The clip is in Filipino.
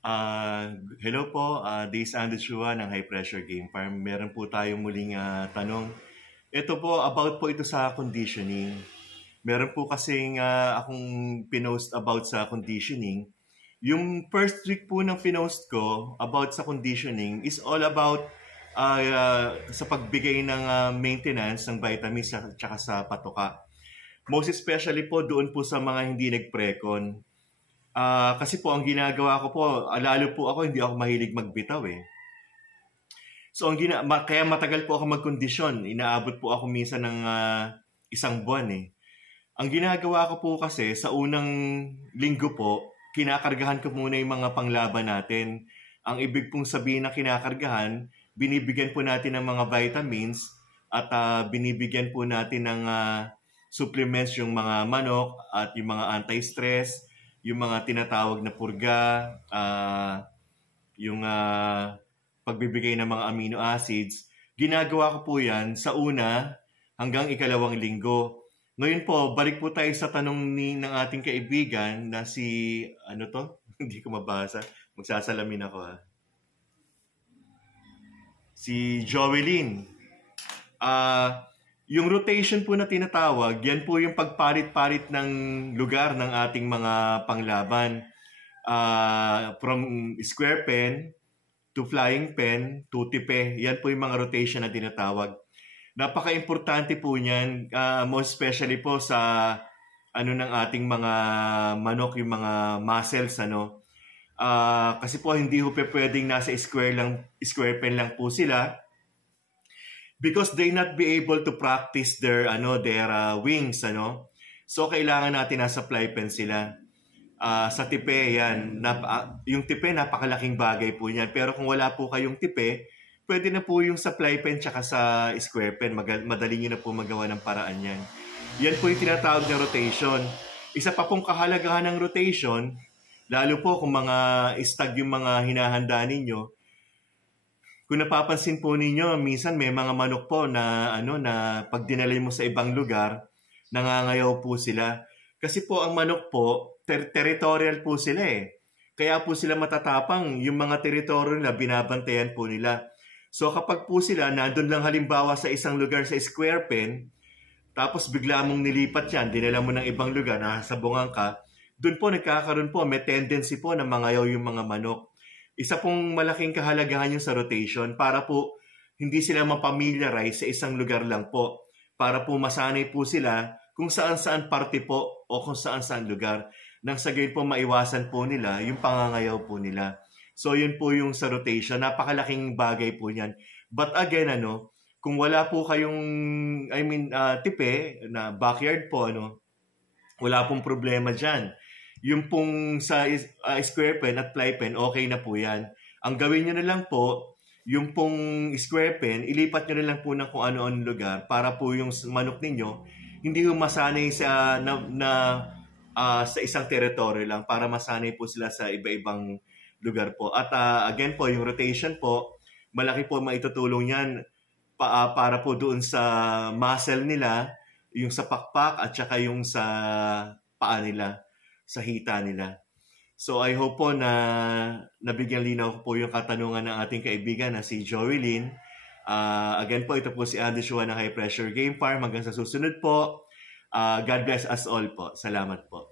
Hello po, this is Andy Chua ng High Pressure Game Farm. Meron po tayong muling tanong. Ito po, about po ito sa conditioning. Meron po kasing akong pinost about sa conditioning. Yung first week po ng pinost ko about sa conditioning is all about sa pagbigay ng maintenance ng vitamins at saka sa patoka. Most especially po doon po sa mga hindi nag-precon. Kasi po ang ginagawa ko po, lalo po ako, hindi ako mahilig magbitaw eh. So kaya matagal po ako magkondisyon. Inaabot po ako minsan ng isang buwan eh. Ang ginagawa ko po kasi sa unang linggo po, kinakargahan ko muna yung mga panglaban natin. Ang ibig pong sabihin na kinakargahan, binibigyan po natin ng mga vitamins at binibigyan po natin ng supplements yung mga manok at yung mga anti-stress, yung mga tinatawag na purga, yung pagbibigay ng mga amino acids. Ginagawa ko po yan sa una hanggang ikalawang linggo. Ngayon po, balik po tayo sa tanong ng ating kaibigan na si, ano to? Hindi ko mabasa. Magsasalamin ako ha. Si Joelyn. Yung rotation po na tinatawag, yan po yung pagpalit-palit ng lugar ng ating mga panglaban. From square pen to flying pen to tipe. Yan po yung mga rotation na tinatawag. Napaka-importante po niyan, most especially po sa ng ating mga manok, yung mga muscles, kasi po hindi po pwedeng nasa square pen lang po sila. Because they not be able to practice their wings, So kailangan natin nasa fly pen sila. Sa tipe yan, yung tipe napakalaking bagay po niyan. Pero kung wala po kayong tipe, pwede na po yung sa fly pen tsaka sa square pen. Madali nyo na po magawa ng paraan yan. Yan po yung tinatawag na rotation. Isa pa pong kahalagahan ng rotation, lalo po kung mga stag yung mga hinahanda ninyo. Kung napapansin po ninyo, minsan may mga manok po na na pag dinalay mo sa ibang lugar, nangangayaw po sila. Kasi po ang manok po, territorial po sila eh. Kaya po sila matatapang, yung mga teritoryo nila, binabantayan po nila. So kapag po sila, nandun lang halimbawa sa isang lugar sa square pen, tapos bigla mong nilipat yan, dinala mo ng ibang lugar, nakasabungan ka, dun po nagkakaroon po, may tendency po na mangayaw yung mga manok. Isa pong malaking kahalagahan yung sa rotation para po hindi sila mapamiliarize sa isang lugar lang po. Para po masanay po sila kung saan-saan parte po o kung saan-saan lugar. Nang sa gayon po maiwasan po nila yung pangangayaw po nila. So yun po yung sa rotation. Napakalaking bagay po niyan. But again, kung wala po kayong, tipe na backyard po, wala pong problema dyan. Yung pong sa square pen at fly pen, okay na po yan. Ang gawin nyo na lang po, yung pong square pen, ilipat nyo na lang po ng kung ano-ano lugar para po yung manok ninyo, hindi yung masanay sa, sa isang teritoryo lang para masanay po sila sa iba-ibang lugar po. At again po, yung rotation po, malaki po maitutulong yan para po doon sa muscle nila, yung sa pakpak at saka yung sa paa nila, sa hita nila. So I hope po na nabigyan linaw ko po yung katanungan ng ating kaibigan na si Joelyn. Again po, ito po si Andy Chua ng High Pressure Game Farm. Hanggang sa susunod po. God bless us all po. Salamat po.